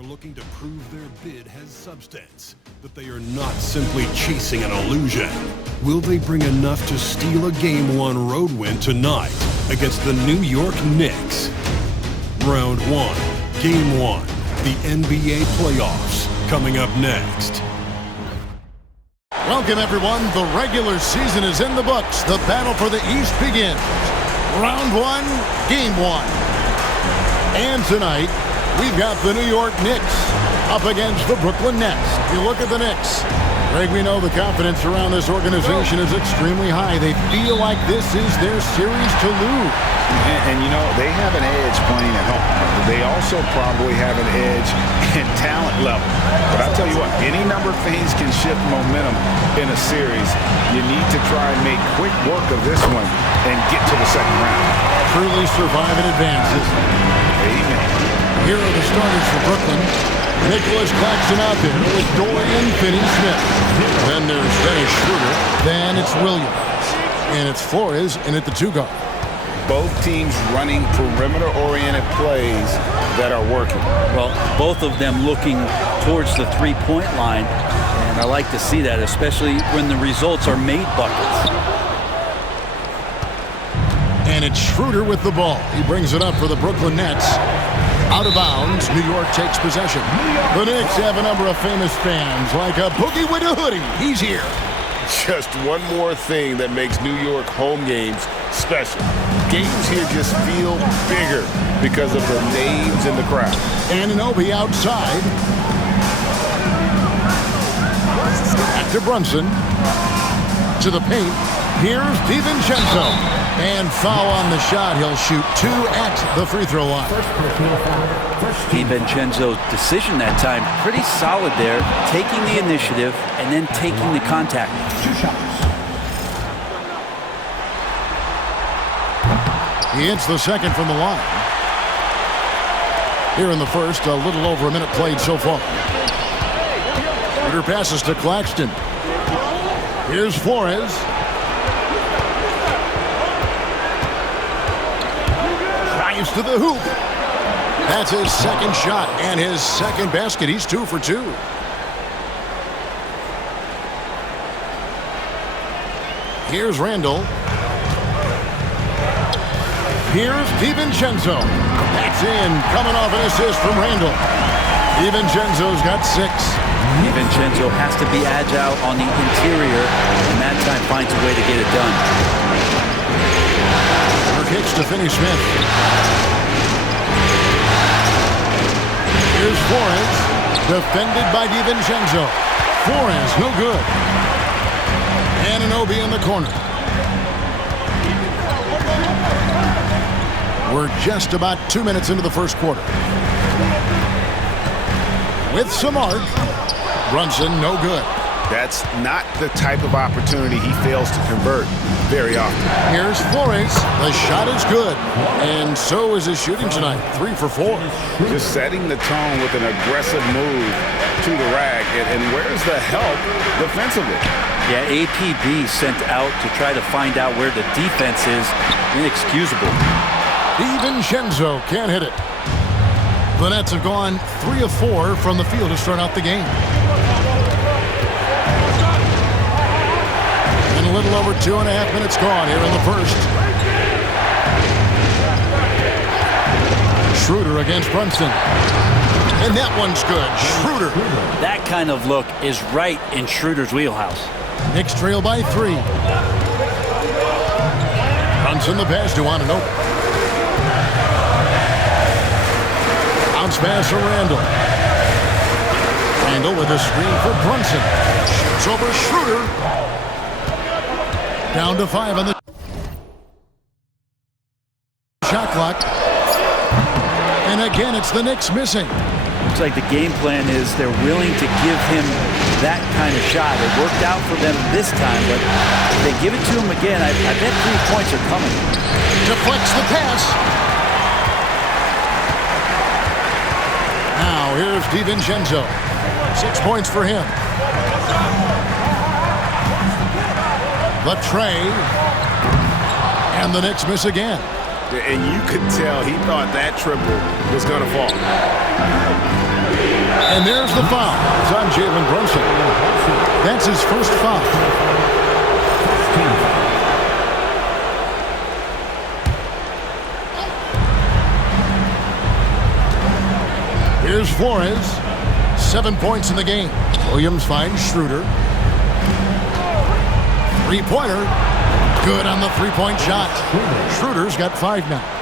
are looking to prove their bid has substance, that they are not simply chasing an illusion. Will they bring enough to steal a Game 1 road win tonight against the New York Knicks? Round 1, Game 1, the NBA playoffs, coming up next. Welcome, everyone. The regular season is in the books. The battle for the East begins. Round 1, Game 1. And tonight, we've got the New York Knicks up against the Brooklyn Nets. You look at the Knicks. Greg, we know the confidence around this organization is extremely high. They feel like this is their series to lose. And you know, they have an edge playing at home. They also probably have an edge in talent level. But I'll tell you what, any number of things can shift momentum in a series. You need to try and make quick work of this one and get to the second round. Truly survive and advances. Amen. Here are the starters for Brooklyn. Nicholas Claxton out there with Dorian Finney-Smith. Then there's Dennis Schroeder. Then it's Williams. And it's Flores in at the 2 guard. Both teams running perimeter-oriented plays that are working. Well, both of them looking towards the three-point line. And I like to see that, especially when the results are made buckets. And it's Schroeder with the ball. He brings it up for the Brooklyn Nets. Out of bounds, New York takes possession. The Knicks have a number of famous fans, like a boogie with a hoodie. He's here. Just one more thing that makes New York home games special. Games here just feel bigger because of the names in the crowd. Anunoby outside. Back to Brunson. To the paint. Here's DiVincenzo. And foul on the shot. He'll shoot 2 at the free throw line. DiVincenzo's decision that time, pretty solid there, taking the initiative and then taking the contact. 2 shots. He hits the second from the line. Here in the first, a little over a minute played so far. Peter passes to Claxton. Here's Flores. Drives to the hoop. That's his second shot and his second basket. He's 2 for 2. Here's Randall. Here's DiVincenzo. That's in. Coming off an assist from Randall. DiVincenzo's got 6. DiVincenzo has to be agile on the interior, and that time finds a way to get it done. Kicks to Finney-Smith. Here's Flores. Defended by DiVincenzo. Flores, no good. Anunoby in the corner. We're just about 2 minutes into the first quarter. With some arc. Brunson, no good. That's not the type of opportunity he fails to convert very often. Here's Flores. The shot is good. And so is his shooting tonight. 3 for 4. Just setting the tone with an aggressive move to the rack. And where's the help defensively? Yeah, APB sent out to try to find out where the defense is. Inexcusable. DiVincenzo can't hit it. The Nets have gone 3 of 4 from the field to start out the game. And a little over 2.5 minutes gone here in the first. Schroeder against Brunson. And that one's good. Schroeder. That kind of look is right in Schroeder's wheelhouse. Knicks trail by 3. Brunson the pass to Anunoby. Bounce pass from Randall. Randall with a screen for Brunson. Shoots over Schroeder. Down to 5 on the shot clock. And again, it's the Knicks missing. Looks like the game plan is they're willing to give him that kind of shot. It worked out for them this time, but if they give it to him again, I bet 3 points are coming. Deflects the pass. Now here's DiVincenzo. 6 points for him. The tray. And the Knicks miss again. And you could tell he thought that triple was going to fall. And there's the foul. It's on Jalen Brunson. That's his first foul. Here's Flores. 7 points in the game. Williams finds Schroeder. Three-pointer. Good on the three-point shot. Schroeder's got 5 now.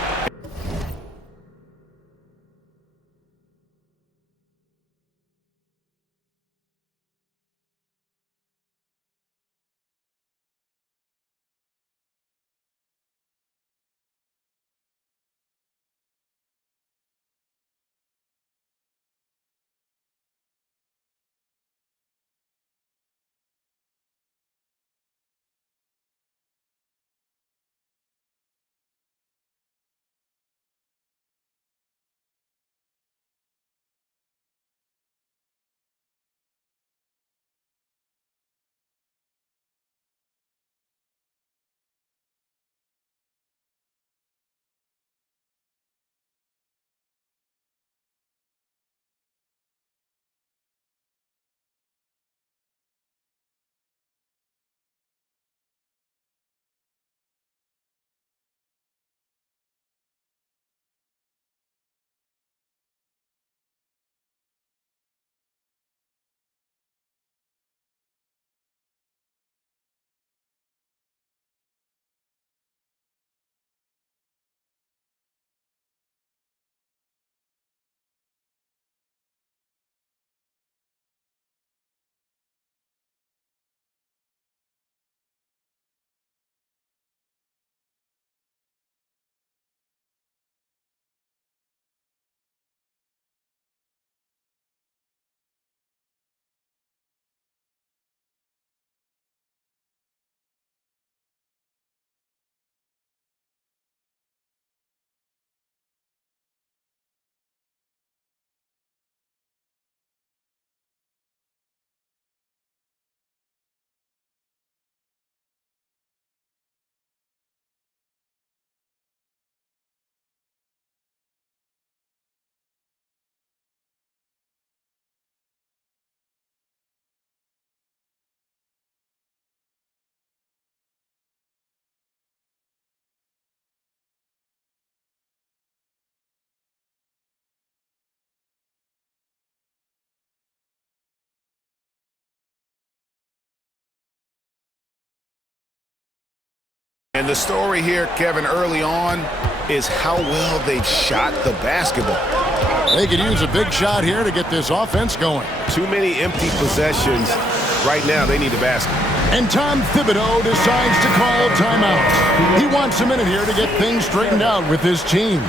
And the story here, Kevin, early on is how well they've shot the basketball. They could use a big shot here to get this offense going. Too many empty possessions. Right now, they need a basket. And Tom Thibodeau decides to call timeout. He wants a minute here to get things straightened out with his team.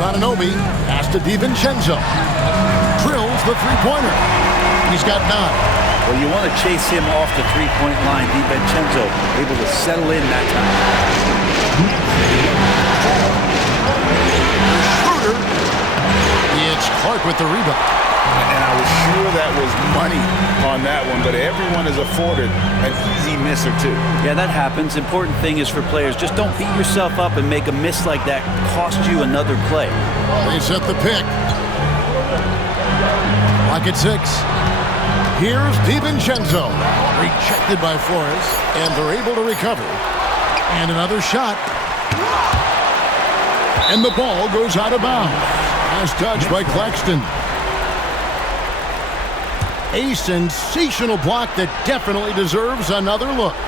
Anunoby, pass to DiVincenzo. Drills the three-pointer. He's got 9. Well, you want to chase him off the three-point line. DiVincenzo able to settle in that time. Schroeder. It's Clark with the rebound. And I was sure that was money on that one, but everyone is afforded an easy miss or two. Yeah, that happens. Important thing is for players, just don't beat yourself up and make a miss like that cost you another play. They set the pick. Clock at 6. Here's DiVincenzo. Rejected by Flores, and they're able to recover. And another shot. And the ball goes out of bounds. As touched by Claxton. A sensational block that definitely deserves another look.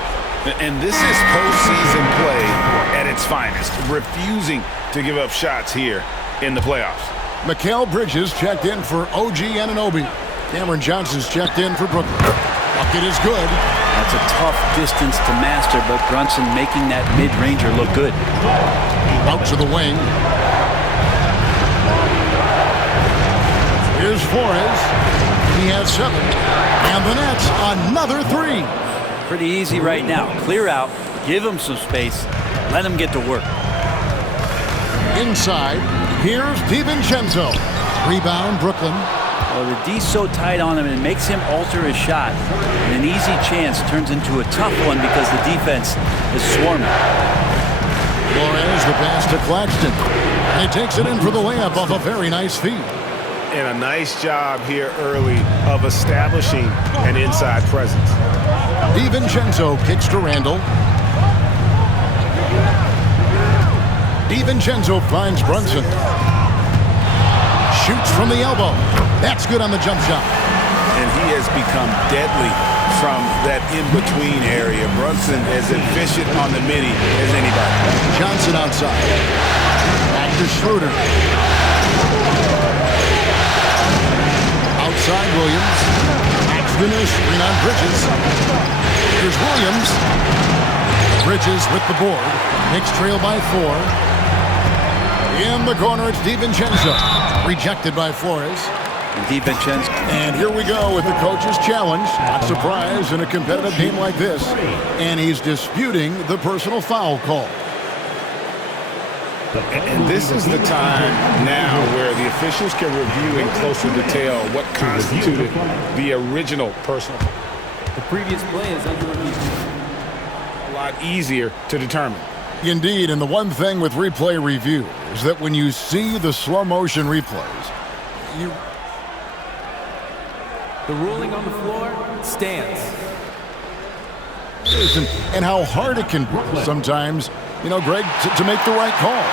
And this is postseason play at its finest, refusing to give up shots here in the playoffs. Mikal Bridges checked in for OG Anunoby. Cameron Johnson's checked in for Brooklyn. Bucket is good. That's a tough distance to master, but Brunson making that mid-ranger look good. Out to the wing. Here's Flores. He has 7. And the Nets, another 3. Pretty easy right now. Clear out, give him some space, let him get to work. Inside, here's DiVincenzo. Rebound, Brooklyn. Well, the D's so tight on him, and it makes him alter his shot. And an easy chance turns into a tough one because the defense is swarming. Flores, the pass to Claxton. And he takes it in for the layup off a very nice feed. And a nice job here early of establishing an inside presence. DiVincenzo kicks to Randall. DiVincenzo finds Brunson. Shoots from the elbow. That's good on the jump shot. And he has become deadly from that in-between area. Brunson is efficient on the mini as anybody. Johnson outside. Back to Schroeder. Outside Williams. Axton is screen on Bridges. Here's Williams. Bridges with the board. Knicks trail by 4. In the corner, it's DiVincenzo. Rejected by Flores. DiVincenzo. And here we go with the coach's challenge. Not surprised in a competitive game like this. And he's disputing the personal foul call. And this is the time now where the officials can review in closer detail what constituted the original personal. The previous play is under review. A lot easier to determine. Indeed, and the one thing with replay review is that when you see the slow motion replays, The ruling on the floor stands. and how hard it can be sometimes, Greg, to make the right call.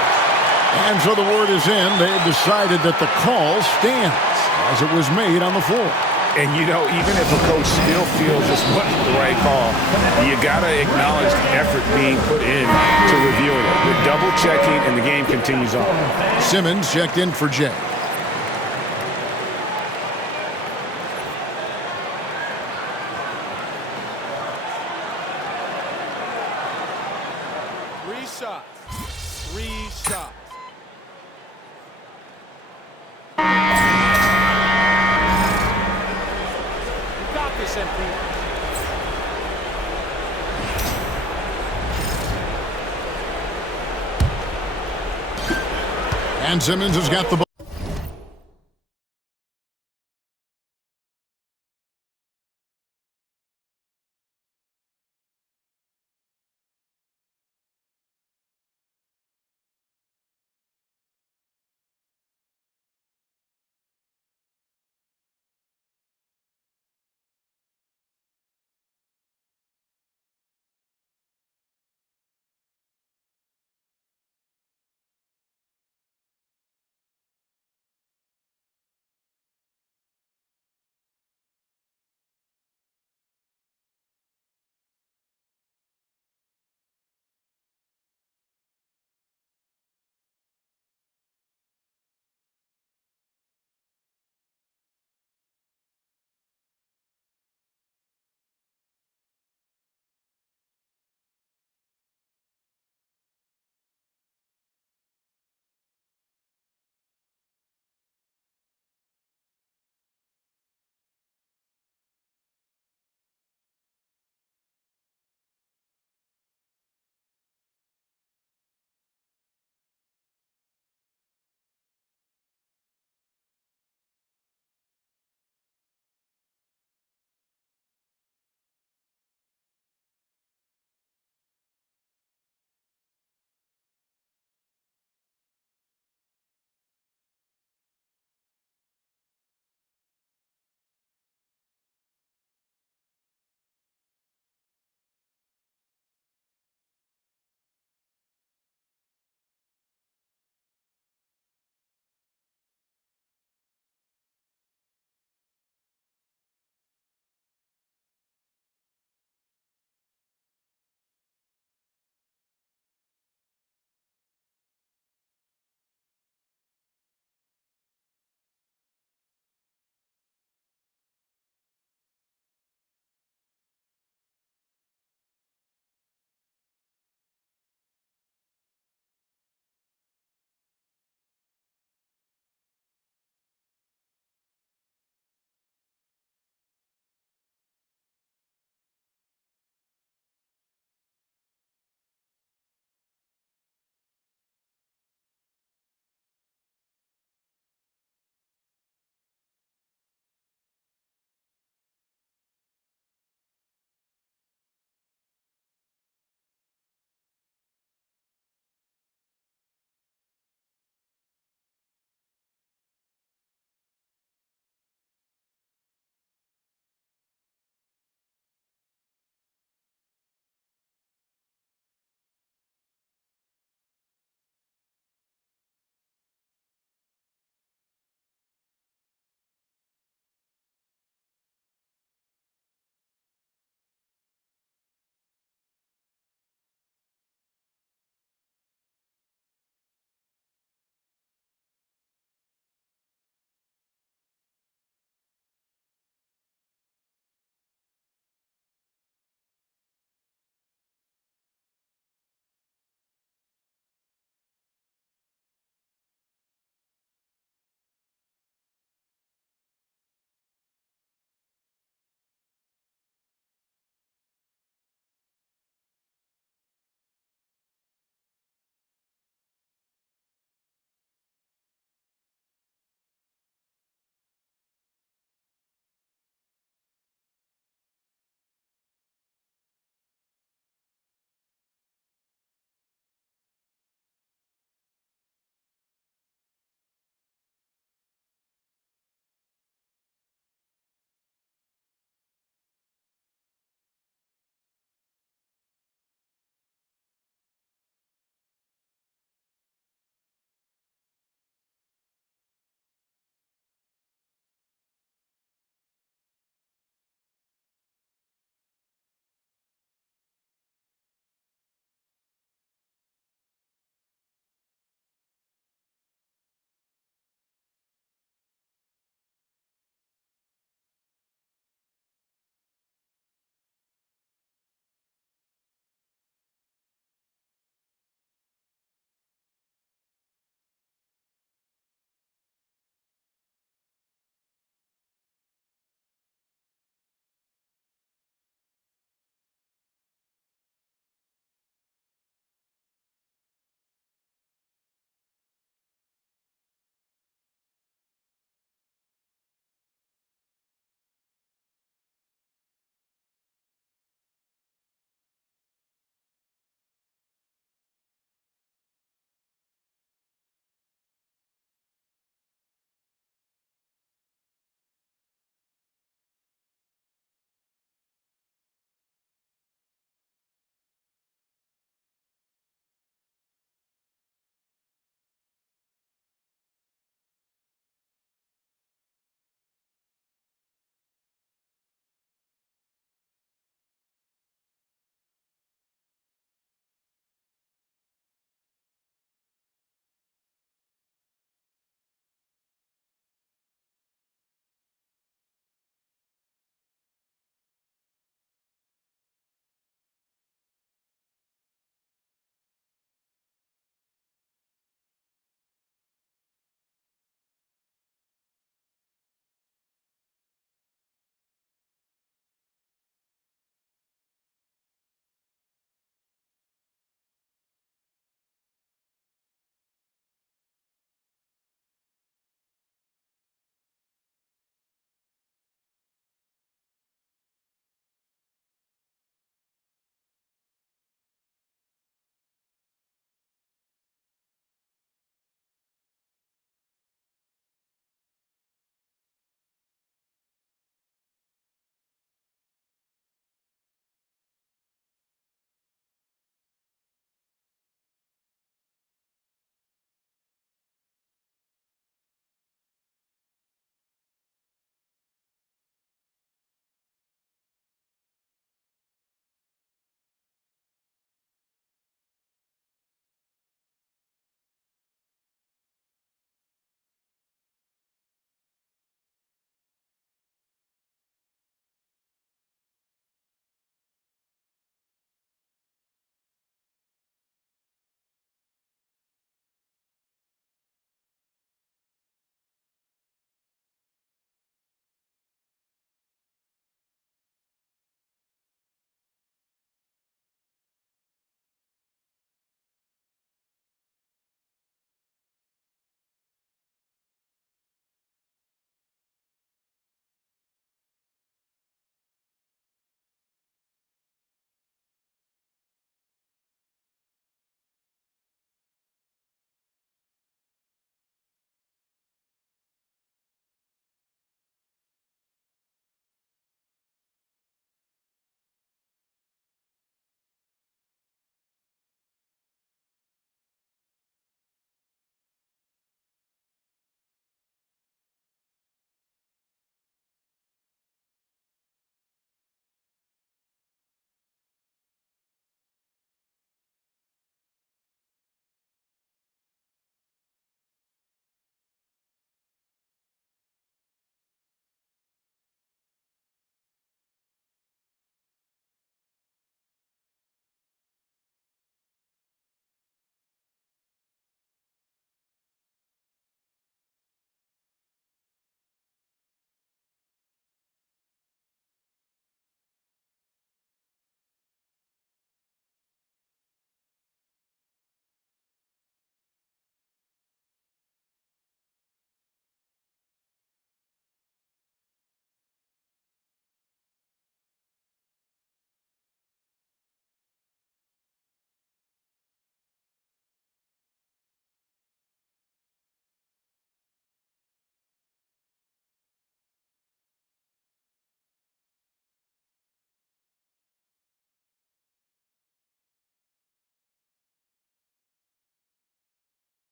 And so the word is in. They have decided that the call stands as it was made on the floor. And, even if a coach still feels this wasn't the right call, you got to acknowledge the effort being put in to reviewing it. We're double-checking, and the game continues on. Simmons checked in for Jay. Three shots. Got this, MP. And Simmons has got the ball.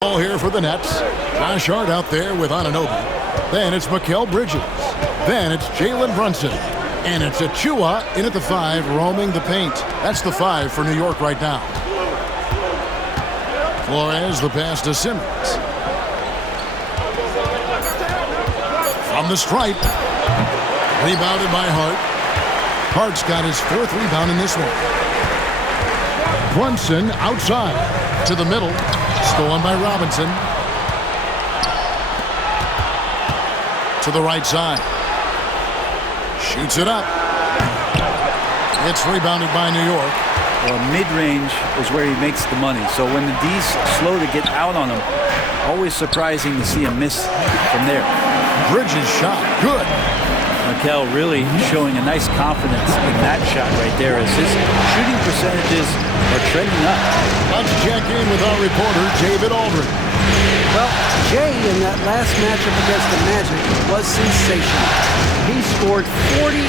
Ball here for the Nets. Josh Hart out there with Anunoby. Then it's Mikal Bridges. Then it's Jalen Brunson. And it's Achua in at the 5, roaming the paint. That's the 5 for New York right now. Flores, the pass to Simmons. From the stripe. Rebounded by Hart. Hart's got his 4th rebound in this one. Brunson outside to the middle. Stolen by Robinson. To the right side. Shoots it up. It's rebounded by New York. Well, mid-range is where he makes the money. So when the D's slow to get out on him, always surprising to see him miss from there. Bridges shot. Good. Mikal really showing a nice confidence in that shot right there as his shooting percentages are trending up. Let's check in with our reporter, David Aldridge. Well, Jay in that last matchup against the Magic was sensational. He scored 48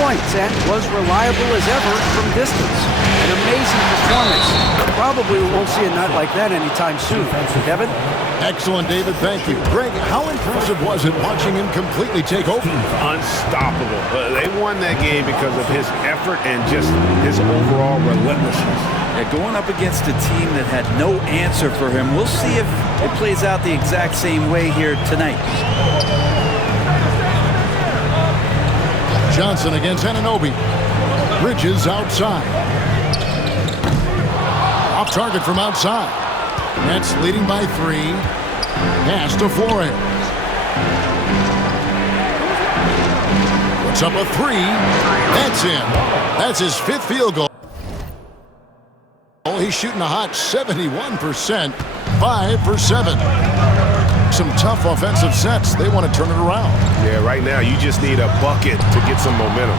points and was reliable as ever from distance. An amazing performance. Probably won't see a night like that anytime soon. Kevin? Excellent, David. Thank you. Greg, how impressive was it watching him completely take over? Unstoppable. They won that game because of his effort and just his overall relentlessness. Yeah, going up against a team that had no answer for him. We'll see if it plays out the exact same way here tonight. Johnson against Anunoby. Bridges outside. Off target from outside. Nets leading by 3. Pass to Flores. Puts up a 3. That's in. That's his 5th field goal. He's shooting a hot 71%. 5 for 7. Some tough offensive sets. They want to turn it around. Yeah, right now you just need a bucket to get some momentum.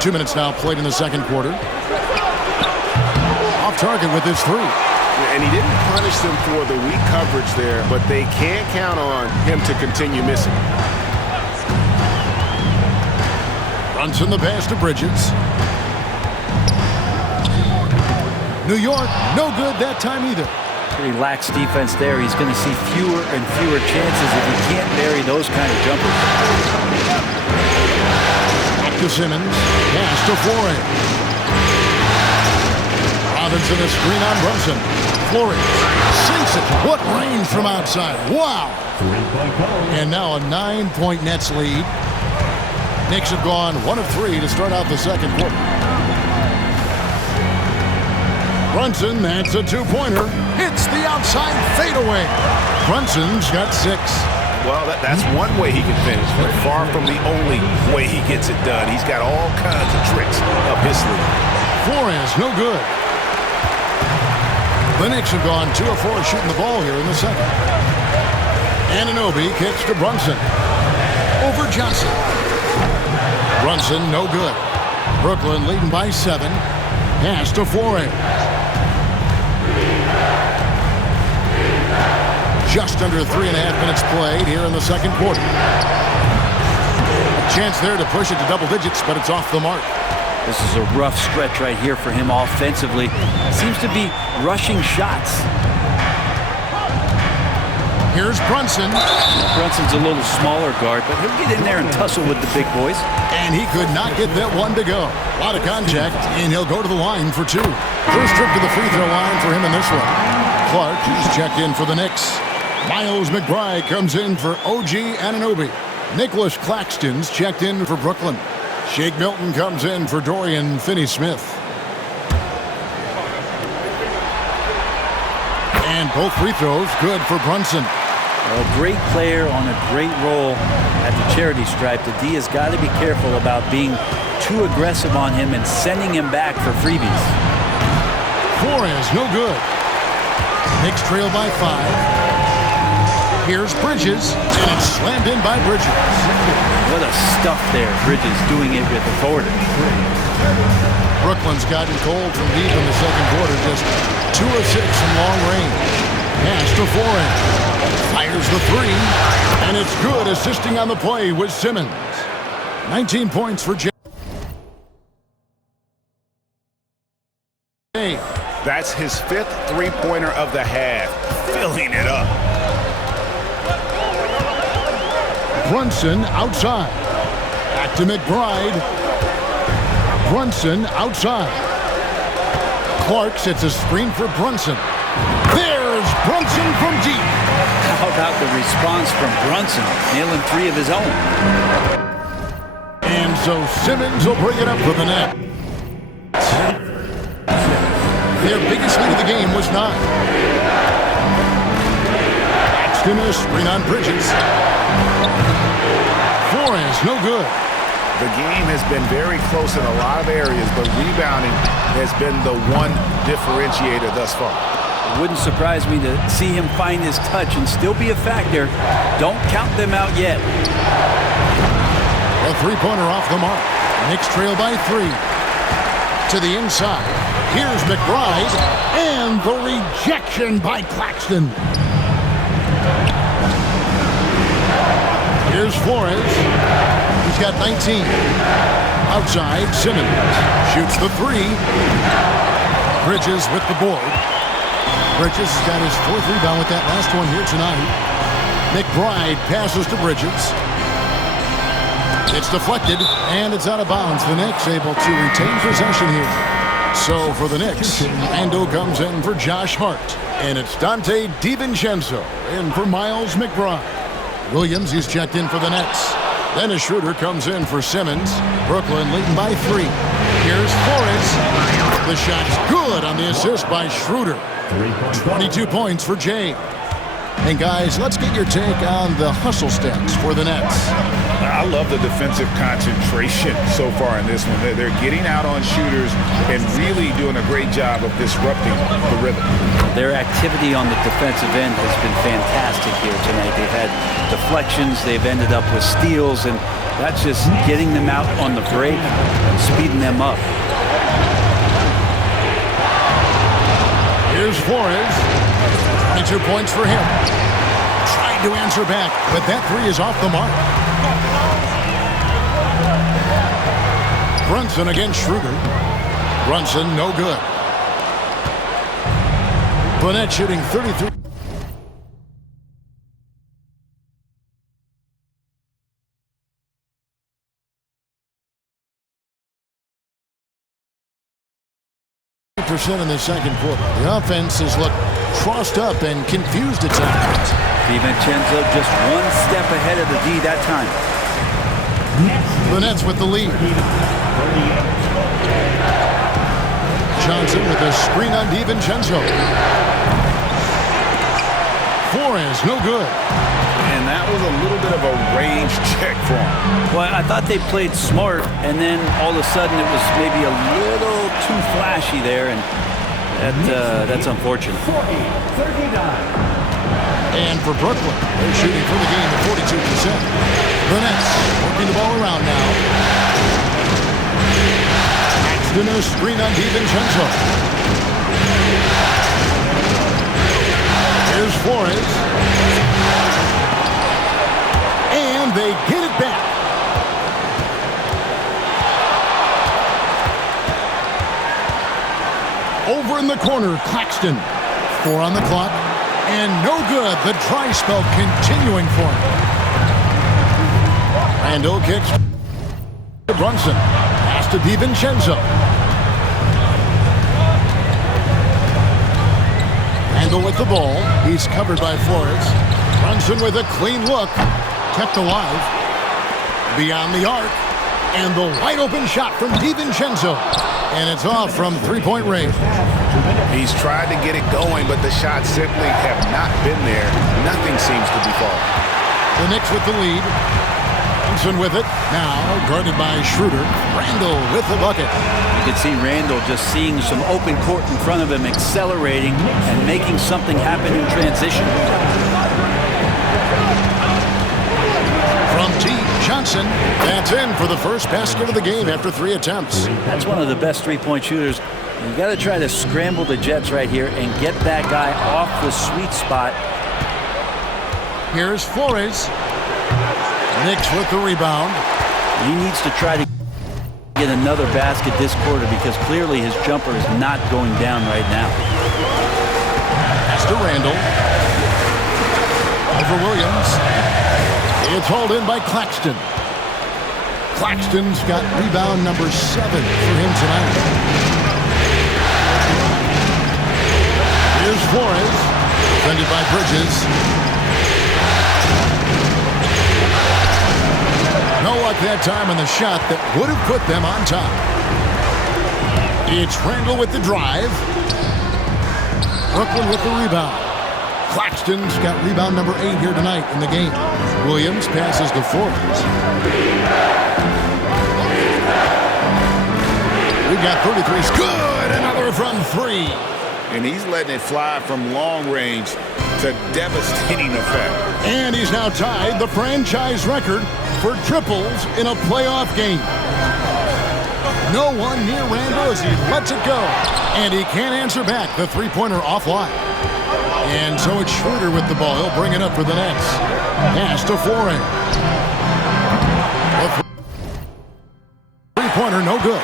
2 minutes now played in the second quarter. Off target with his 3. And he didn't punish them for the weak coverage there, but they can't count on him to continue missing. Brunson the pass to Bridges. New York, no good that time either. Pretty lax defense there. He's going to see fewer and fewer chances if he can't bury those kind of jumpers. Back to Simmons. Pass to Flores. Robinson a screen on Brunson. Flores sinks it. What range from outside. Wow. And now a 9-point Nets lead. Knicks have gone 1 of 3 to start out the second quarter. Brunson, that's a 2-pointer. Hits the outside fadeaway. Brunson's got 6. Well, that's one way he can finish, but far from the only way he gets it done. He's got all kinds of tricks up his sleeve. Flores, no good. The Knicks have gone 2 of 4 shooting the ball here in the second. Anunoby kicks to Brunson. Over Johnson. Brunson, no good. Brooklyn leading by 7. Pass to Flores. Just under 3.5 minutes played here in the second quarter. A chance there to push it to double digits, but it's off the mark. This is a rough stretch right here for him offensively. Seems to be rushing shots. Here's Brunson. Brunson's a little smaller guard, but he'll get in there and tussle with the big boys. And he could not get that one to go. A lot of contact, and he'll go to the line for 2. First trip to the free throw line for him in this one. Clark, he's checked in for the Knicks. Miles McBride comes in for OG Anunoby. Nicholas Claxton's checked in for Brooklyn. Shake Milton comes in for Dorian Finney-Smith. And both free throws good for Brunson. A great player on a great role at the charity stripe. The D has got to be careful about being too aggressive on him and sending him back for freebies. Flores, no good. Knicks trail by 5. Here's Bridges, and it's slammed in by Bridges. What a stuff there. Bridges doing it with authority. Brooklyn's gotten cold from deep in the second quarter, just 2 of 6 from long range. Pass to Flores. Fires the 3, and it's good, assisting on the play with Simmons. 19 points for Jay. That's his 5th three-pointer of the half. Filling it up. Brunson outside. Back to McBride. Brunson outside. Clark sets a screen for Brunson. There's Brunson from deep. How about the response from Brunson, nailing 3 of his own? And so Simmons will bring it up for the net. Their biggest lead of the game was 9. Paxton a screen on Bridges. Flores, no good. The game has been very close in a lot of areas, but rebounding has been the one differentiator thus far. It wouldn't surprise me to see him find his touch and still be a factor. Don't count them out yet. A three-pointer off the mark. Knicks trail by 3. To the inside. Here's McBride. And the rejection by Claxton. Here's Flores. He's got 19. Outside, Simmons shoots the 3. Bridges with the board. Bridges has got his 4th rebound with that last one here tonight. McBride passes to Bridges. It's deflected, and it's out of bounds. The Knicks able to retain possession here. So for the Knicks, Randall comes in for Josh Hart. And it's Dante DiVincenzo in for Miles McBride. Williams is checked in for the Nets. Dennis Schroeder comes in for Simmons. Brooklyn leading by 3. Here's Flores. The shot's good on the assist by Schroeder. 22 points for Jay. And guys, let's get your take on the hustle stats for the Nets. I love the defensive concentration so far in this one. They're getting out on shooters and really doing a great job of disrupting the rhythm. Their activity on the defensive end has been fantastic here tonight. They've had deflections, they've ended up with steals, and that's just getting them out on the break and speeding them up. Here's Flores. 22 points for him. Tried to answer back, but that 3 is off the mark. Brunson against Schroeder. Brunson, no good. Burnett shooting 33. In the second quarter. The offense has looked crossed up and confused at times. DiVincenzo just one step ahead of the D that time. The Nets with the lead. Johnson with a screen on DiVincenzo. Flores, no good. And that was a little bit of a range check for him. Well, I thought they played smart, and then all of a sudden it was maybe a little too flashy there, and that's unfortunate. And for Brooklyn, they're shooting for the game at 42%. The Nets working the ball around now. Paxton a screen on DiVincenzo. Here's Flores. And they get it back. Over in the corner, Claxton. 4 on the clock. And no good. The dry spell continuing for him. Randall kicks to Brunson. Pass to DiVincenzo. Randall with the ball. He's covered by Flores. Brunson with a clean look. Kept alive. Beyond the arc. And the wide open shot from DiVincenzo. And it's off from three-point range. He's tried to get it going, but the shots simply have not been there. Nothing seems to be falling. The Knicks with the lead. Brunson with it. Now guarded by Schroeder. Randall with the bucket. You can see Randall just seeing some open court in front of him, accelerating and making something happen in transition. From T. Johnson, that's in for the first basket of the game after 3 attempts. That's one of the best three-point shooters. You got to try to scramble the Jets right here and get that guy off the sweet spot. Here's Flores. Knicks with the rebound. He needs to try to Get another basket this quarter because clearly his jumper is not going down right now. Pass to Randall. Over Williams. It's hauled in by Claxton. Claxton's got rebound number 7 for him tonight. Here's Flores. Defended by Bridges. No luck that time on the shot that would have put them on top. It's Randall with the drive. Brooklyn with the rebound. Claxton's got rebound number 8 here tonight in the game. Williams passes to Flores. We've got 33. Good! Another from 3. And he's letting it fly from long range to devastating effect. And he's now tied the franchise record for triples in a playoff game. No one near Randall as he lets it go. And he can't answer back the three-pointer offline. And so it's Schroeder with the ball. He'll bring it up for the Nets. Pass to Flores. The three-pointer, no good.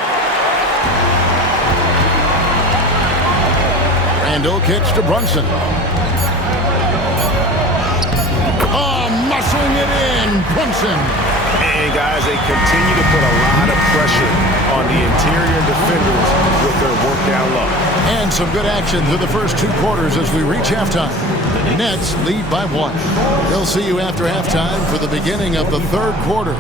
Randall kicks to Brunson. Oh, muscling it in. Brunson. And guys, they continue to put a lot of pressure on the interior defenders with their work down low. And some good action through the first 2 quarters as we reach halftime. Nets lead by 1. They'll see you after halftime for the beginning of the 3rd quarter.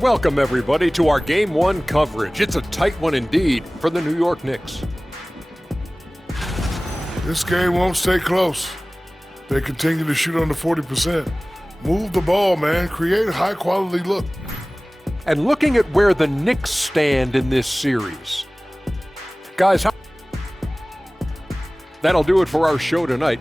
Welcome, everybody, to our Game 1 coverage. It's a tight one indeed for the New York Knicks. This game won't stay close. They continue to shoot under 40%. Move the ball, man. Create a high-quality look. And looking at where the Knicks stand in this series. Guys, that'll do it for our show tonight.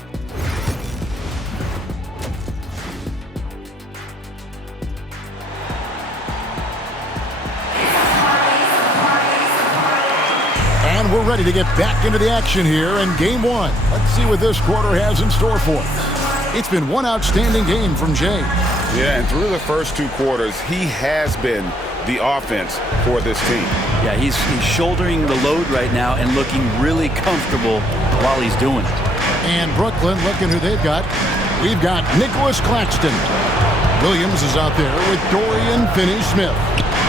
We're ready to get back into the action here in Game 1. Let's see what this quarter has in store for us. It's been one outstanding game from Jay. Yeah, and through the first 2 quarters, he has been the offense for this team. Yeah, he's shouldering the load right now and looking really comfortable while he's doing it. And Brooklyn, looking who they've got. We've got Nicholas Claxton. Williams is out there with Dorian Finney-Smith.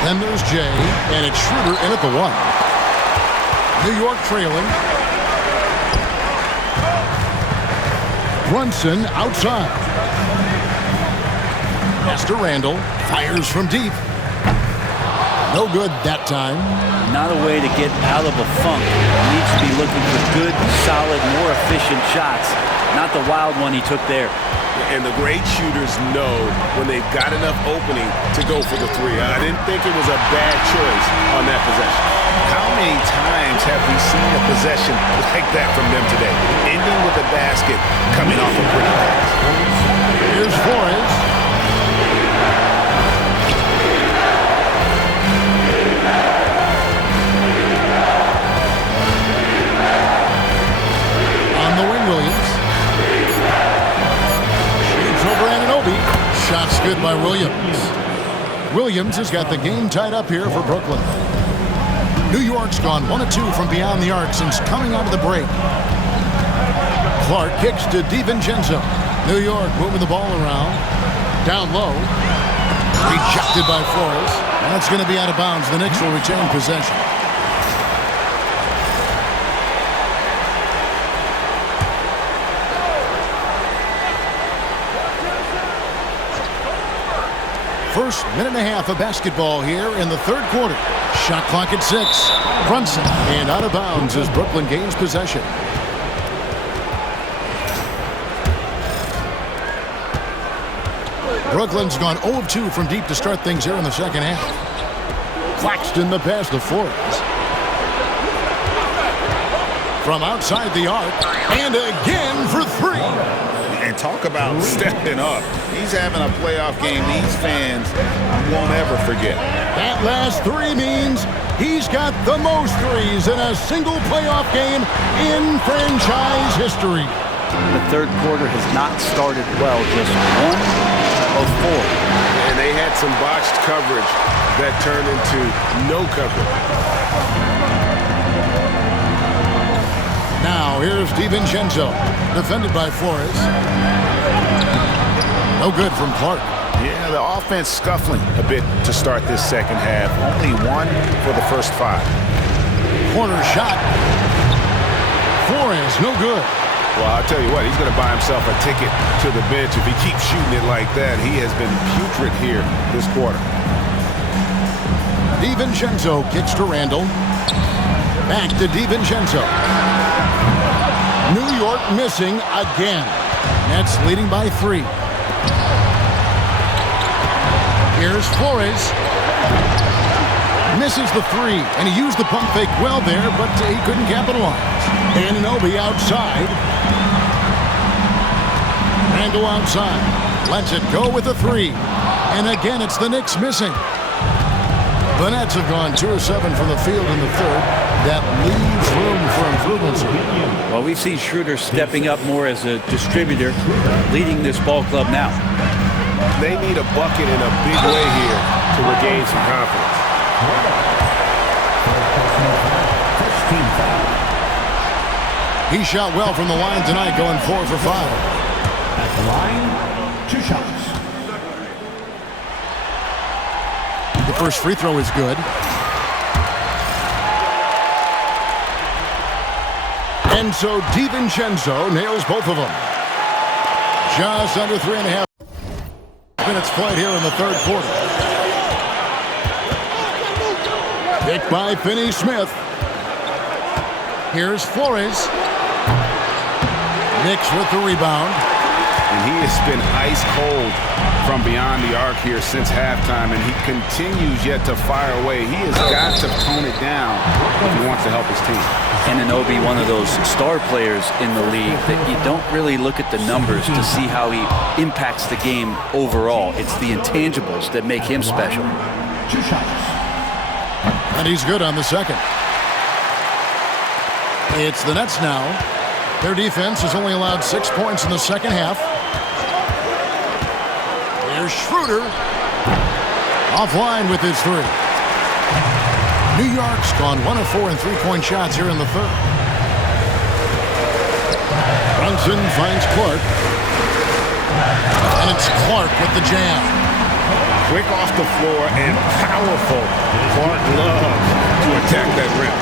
Then there's Jay, and it's Schroeder in at the 1. New York trailing. Brunson outside. Pass to Randall. Fires from deep. No good that time. Not a way to get out of a funk. He needs to be looking for good, solid, more efficient shots. Not the wild one he took there. And the great shooters know when they've got enough opening to go for the 3. I didn't think it was a bad choice on that possession. How many times have we seen a possession like that from them today? Ending with a basket coming off a pretty pass. Here's Flores. On the wing, Williams. Shoots over Anunoby. Shots good by Williams. Williams has got the game tied up here for Brooklyn. New York's gone 1 of 2 from beyond the arc since coming out of the break. Clark kicks to DiVincenzo. New York moving the ball around. Down low. Rejected by Flores. That's going to be out of bounds. The Knicks will retain possession. First minute and a half of basketball here in the 3rd quarter. Shot clock at 6. Brunson and out of bounds as Brooklyn gains possession. Brooklyn's gone 0 of 2 from deep to start things here in the 2nd half. Claxton the pass to Flores. From outside the arc, and again for 3. And And talk about stepping up. He's having a playoff game these fans won't ever forget. That last three means he's got the most threes in a single playoff game in franchise history. The third quarter has not started well, just 1 of 4. And they had some botched coverage that turned into no coverage. Now here's DiVincenzo, defended by Flores. No good from Clark. Yeah, the offense scuffling a bit to start this second half. Only 1 for the first 5. Corner shot. Flores, no good. Well, I'll tell you what, he's going to buy himself a ticket to the bench if he keeps shooting it like that. He has been putrid here this quarter. DiVincenzo kicks to Randall. Back to DiVincenzo. New York missing again. Nets leading by 3. Here's Flores. Misses the 3, and he used the pump fake well there, but he couldn't capitalize. Anunoby outside. Randall outside. Lets it go with a 3. And again, it's the Knicks missing. The Nets have gone 2 of 7 from the field in the third. That leaves room for improvements. Well, we see Schroeder stepping up more as a distributor, leading this ball club now. They need a bucket in a big way here to regain some confidence. He shot well from the line tonight, going 4 for 5. At the line, 2 shots. The first free throw is good. And so DiVincenzo nails both of them. Just under 3.5 minutes played here in the third quarter. Picked by Finney-Smith. Here's Flores. Knicks with the rebound. And he has been ice cold from beyond the arc here since halftime, and he continues yet to fire away. He has got to tone it down if he wants to help his team. Anunoby, one of those star players in the league that you don't really look at the numbers to see how he impacts the game overall. It's the intangibles that make him special. 2 shots. And he's good on the second. It's the Nets now. Their defense has only allowed 6 points in the second half. There's Schroeder. Offline with his 3. New York's gone 1 of 4 in 3-point shots here in the third. Brunson finds Clark. And it's Clark with the jam. Quick off the floor and powerful. Clark loves to attack that rim.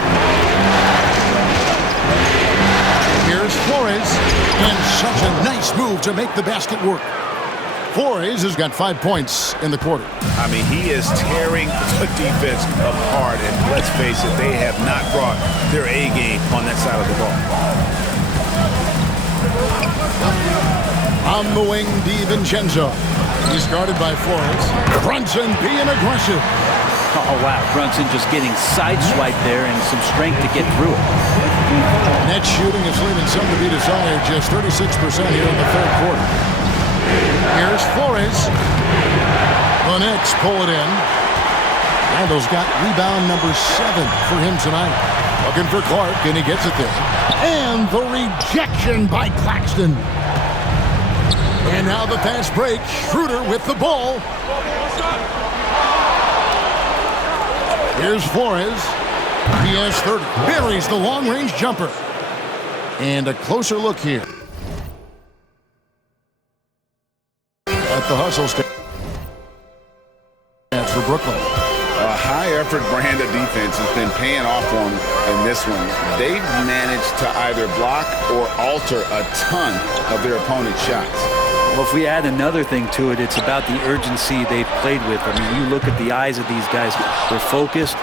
Here's Flores. And such a nice move to make the basket work. Flores has got 5 points in the quarter. I mean, he is tearing the defense apart, and let's face it, they have not brought their A game on that side of the ball. On the wing, DiVincenzo. He's guarded by Flores. Brunson being aggressive. Oh, wow. Brunson just getting sideswiped there and some strength to get through it. Net shooting is leaving some to be desired. Just 36% here in the third quarter. Here's Flores. The Knicks pull it in. Randall's got rebound number 7 for him tonight. Looking for Clark, and he gets it there. And the rejection by Claxton. And now the fast break. Schroeder with the ball. Here's Flores. He has 30. Buries the long-range jumper. And a closer look here at the hustle stand for Brooklyn. A high-effort brand of defense has been paying off for them in this one. They've managed to either block or alter a ton of their opponent's shots. Well, if we add another thing to it, it's about the urgency they've played with. I mean, you look at the eyes of these guys. They're focused,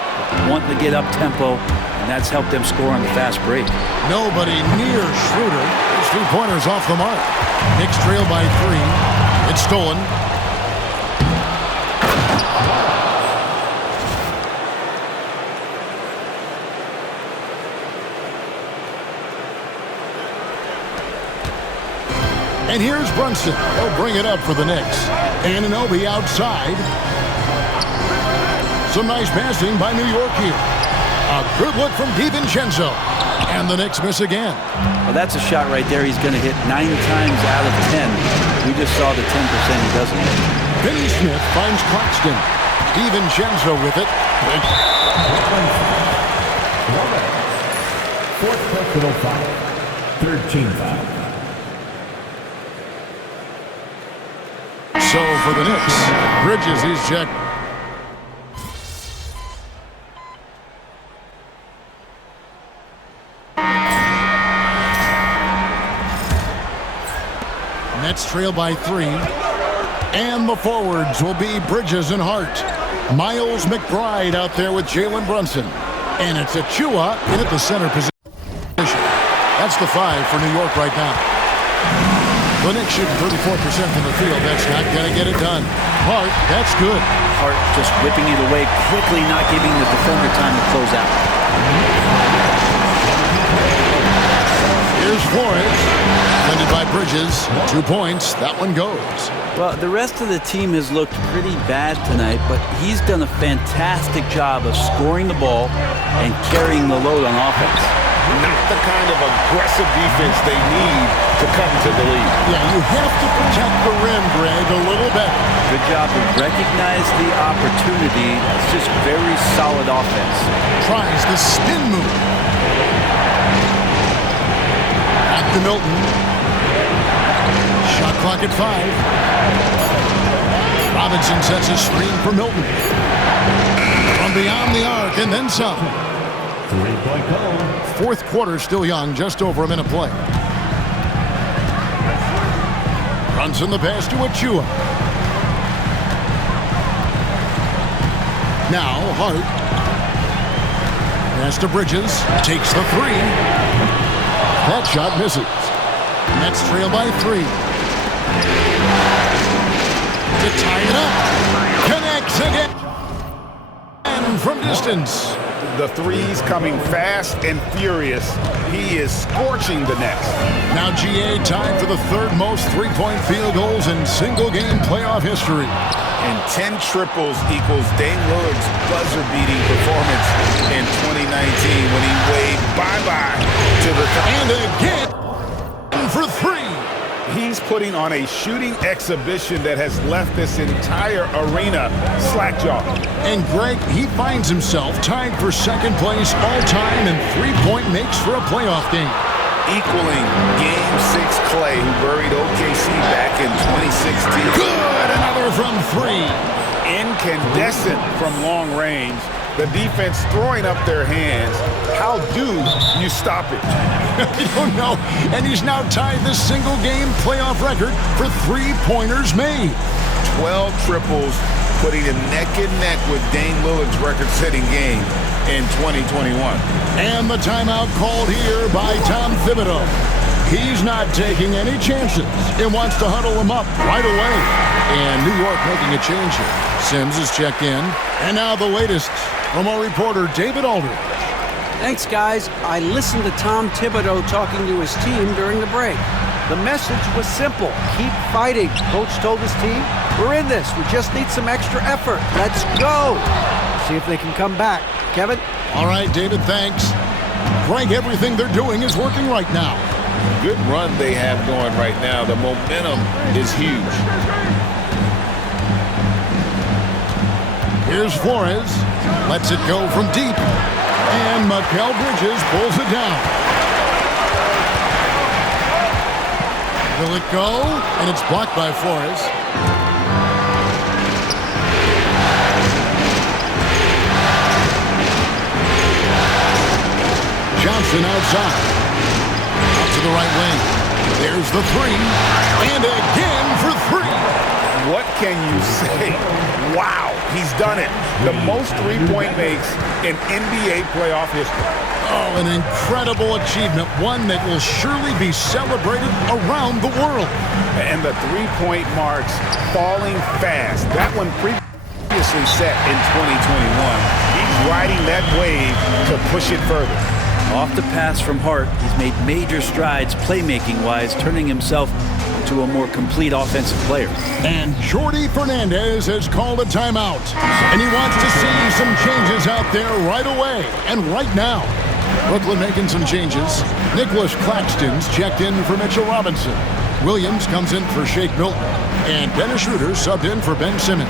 wanting to get up tempo, and that's helped them score on the fast break. Nobody near Schroeder. His 3-pointers off the mark. Knicks trail by 3. It's stolen. And here's Brunson. He'll bring it up for the Knicks. Anunoby outside. Some nice passing by New York here. A good look from DiVincenzo. And the Knicks miss again. Well, that's a shot right there. He's going to hit 9 times out of 10. We just saw the 10% he doesn't hit. Finney Smith finds Claxton. DiVincenzo with it. Fourth personal foul. Third team foul. So for the Knicks, Bridges is checked. Nets trail by 3. And the forwards will be Bridges and Hart. Miles McBride out there with Jalen Brunson. And it's Achua in at the center position. That's the 5 for New York right now. The Knicks shooting 34% from the field. That's not going to get it done. Hart, that's good. Hart just whipping it away quickly, not giving the defender time to close out. Here's Flores. Defended by Bridges. 2 points. That one goes. Well, the rest of the team has looked pretty bad tonight, but he's done a fantastic job of scoring the ball and carrying the load on offense. Not the kind of aggressive defense they need to come to the lead. Yeah, you have to protect the rim, Greg, a little better. Good job to recognize the opportunity. It's just very solid offense. Tries the spin move. Back to Milton. Shot clock at 5. Robinson sets a screen for Milton. From beyond the arc and then some. 3-point goal. Fourth quarter still young, just over a minute play. Brunson the pass to Achua. Now Hart. Pass to Bridges. Takes the 3. That shot misses. Nets trail by 3. To tie it up. Connects again. And from distance. The threes coming fast and furious. He is scorching the Nets. Now GA tied for the 3rd most three-point field goals in single-game playoff history. And 10 triples equals Dame Lillard's buzzer-beating performance in 2019 when he waved bye-bye to the top. And again for 3. He's putting on a shooting exhibition that has left this entire arena slack-jawed. And Greg, he finds himself tied for 2nd place all-time in three-point makes for a playoff game. Equaling Game 6 Clay, who buried OKC back in 2016. Good! Another from 3. Incandescent from long range. The defense throwing up their hands. How do you stop it? I don't know. And he's now tied the single-game playoff record for three-pointers made. 12 triples, putting him neck and neck with Dame Lillard's record-setting game in 2021. And the timeout called here by Tom Thibodeau. He's not taking any chances and wants to huddle him up right away. And New York making a change here. Sims is checked in. And now the latest from our reporter, David Aldridge. Thanks, guys. I listened to Tom Thibodeau talking to his team during the break. The message was simple. Keep fighting. Coach told his team, we're in this. We just need some extra effort. Let's go. See if they can come back. Kevin? All right, David, thanks. Greg, everything they're doing is working right now. Good run they have going right now. The momentum is huge. Here's Flores. Lets it go from deep. And Mikal Bridges pulls it down. Will it go? And it's blocked by Flores. Johnson outside. Out to the right wing. There's the 3. And again for 3. What can you say? Wow, he's done it. The most three-point makes in NBA playoff history. Oh, an incredible achievement. One that will surely be celebrated around the world. And the three-point marks falling fast. That one previously set in 2021. He's riding that wave to push it further. Off the pass from Hart, he's made major strides playmaking-wise, turning himself to a more complete offensive player. And Jordi Fernandez has called a timeout. And he wants to see some changes out there right away and right now. Brooklyn making some changes. Nicholas Claxton's checked in for Mitchell Robinson. Williams comes in for Shake Milton. And Dennis Schroeder subbed in for Ben Simmons.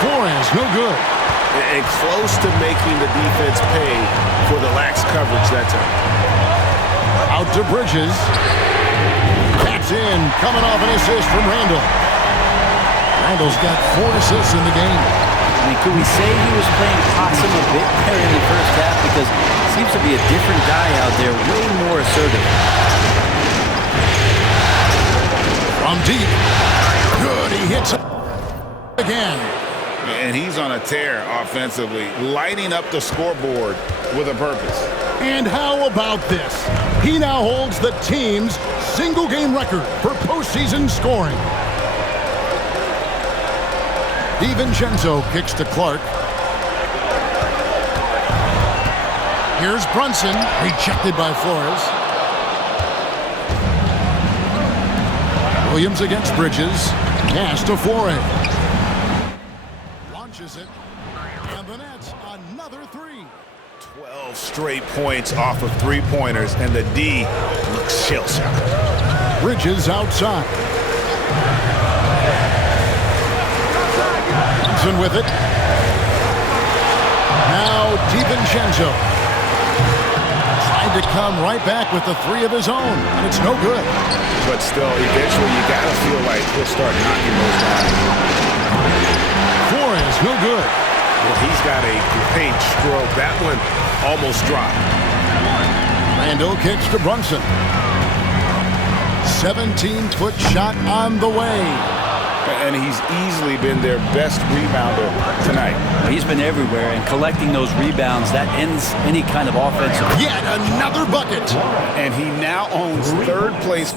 Flores, no good. And close to making the defense pay for the lax coverage that time. Out to Bridges. Taps in, coming off an assist from Randall. Randall's got 4 assists in the game. I mean, could we say he was playing possum a bit there in the first half? Because he seems to be a different guy out there, way more assertive. From deep. Good, he hits it again. And he's on a tear offensively, lighting up the scoreboard with a purpose. And how about this? He now holds the team's single-game record for postseason scoring. DiVincenzo kicks to Clark. Here's Brunson, rejected by Flores. Williams against Bridges. Pass to Flores. Launches it. And the Nets, another 3. 12 straight points off of three-pointers, and the D looks shell-shocked. Bridges outside. Brunson with it. Now DiVincenzo. Tried to come right back with the 3 of his own, and it's no good. But still, eventually, you got to feel like he'll start knocking those down. Flores, no good. Well, he's got a great stroke. That one almost dropped. Randall kicks to Brunson. 17-foot shot on the way. And he's easily been their best rebounder tonight. He's been everywhere, and collecting those rebounds, that ends any kind of offensive. Yet another bucket. And he now owns 3rd place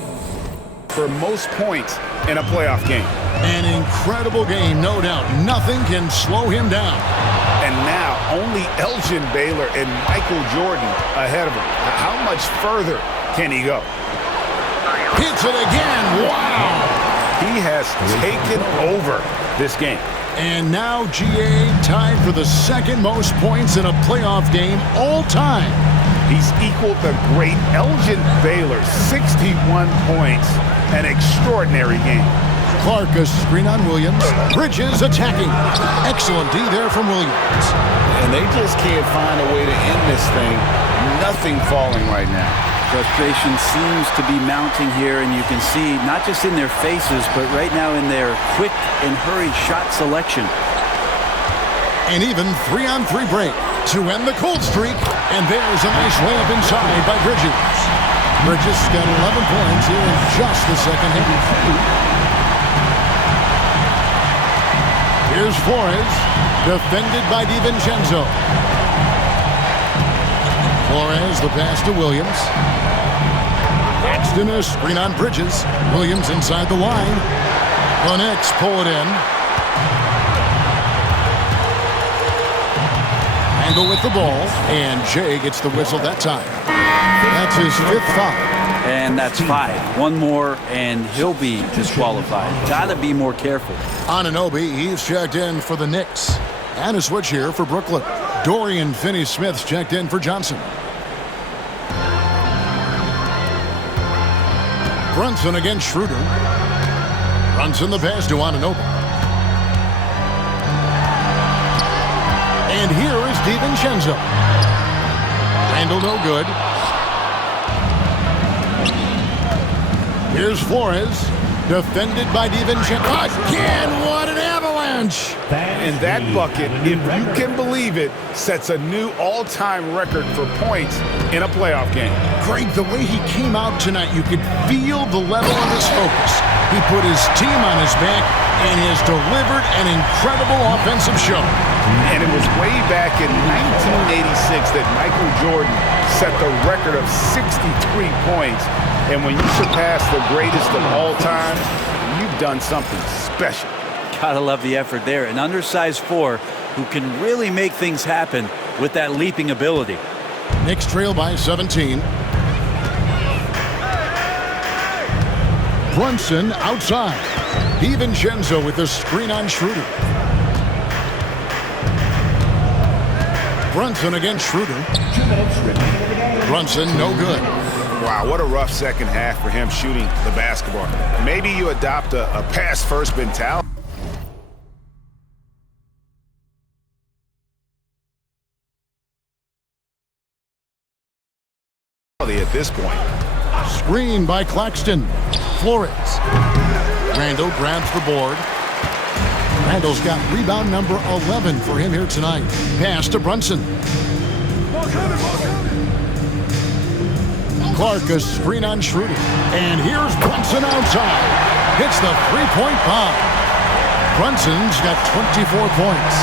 for most points in a playoff game. An incredible game, no doubt. Nothing can slow him down. And now only Elgin Baylor and Michael Jordan ahead of him. How much further can he go? Hits it again. Wow. He has taken over this game. And now GA tied for the 2nd most points in a playoff game all time. He's equaled the great Elgin Baylor, 61 points. An extraordinary game. Clark a screen on Williams. Bridges attacking. Excellent D there from Williams. And they just can't find a way to end this thing. Nothing falling right now. Frustration seems to be mounting here, and you can see not just in their faces, but right now in their quick and hurried shot selection. And even 3-on-3 break to end the cold streak. And there's a nice layup inside by Bridges. Bridges got 11 points here in just the second half. Here's Flores, defended by DiVincenzo. Flores, the pass to Williams. Paxton, a screen on Bridges. Williams inside the line. The Knicks pull it in. Randall with the ball, and Jay gets the whistle that time. That's his 5th foul. And that's 5. One more, and he'll be disqualified. Gotta be more careful. Anunoby, he's checked in for the Knicks. And a switch here for Brooklyn. Dorian Finney-Smith's checked in for Johnson. Brunson against Schroeder. Brunson the pass to Anunoby. And here is DiVincenzo. Randall no good. Here's Flores, defended by DiVincenzo. Again, what an avalanche! And that bucket, if you can believe it, sets a new all-time record for points in a playoff game. Greg, the way he came out tonight, you could feel the level of his focus. He put his team on his back and has delivered an incredible offensive show. And it was way back in 1986 that Michael Jordan set the record of 63 points. And when you surpass the greatest of all time, you've done something special. Gotta love the effort there. An undersized 4 who can really make things happen with that leaping ability. Knicks trail by 17. Brunson outside. DiVincenzo with the screen on Schroeder. Brunson against Schroeder. Brunson, no good. Wow, what a rough second half for him shooting the basketball. Maybe you adopt a pass-first mentality at this point. Screen by Claxton. Flores. Randall grabs the board. Randall's got rebound number 11 for him here tonight. Pass to Brunson. Clark, a screen on Schroeder. And here's Brunson outside. Hits the three-point bomb. Brunson's got 24 points.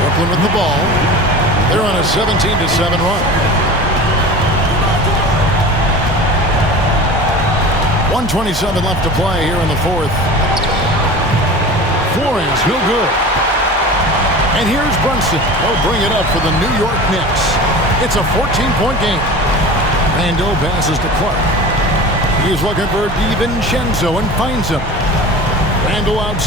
Brooklyn with the ball. They're on a 17-7 run. 1:27 left to play here in the fourth. Flores, no good. And here's Brunson. He'll bring it up for the New York Knicks. It's a 14-point game. Randall passes to Clark. He's looking for DiVincenzo and finds him. Randall outside.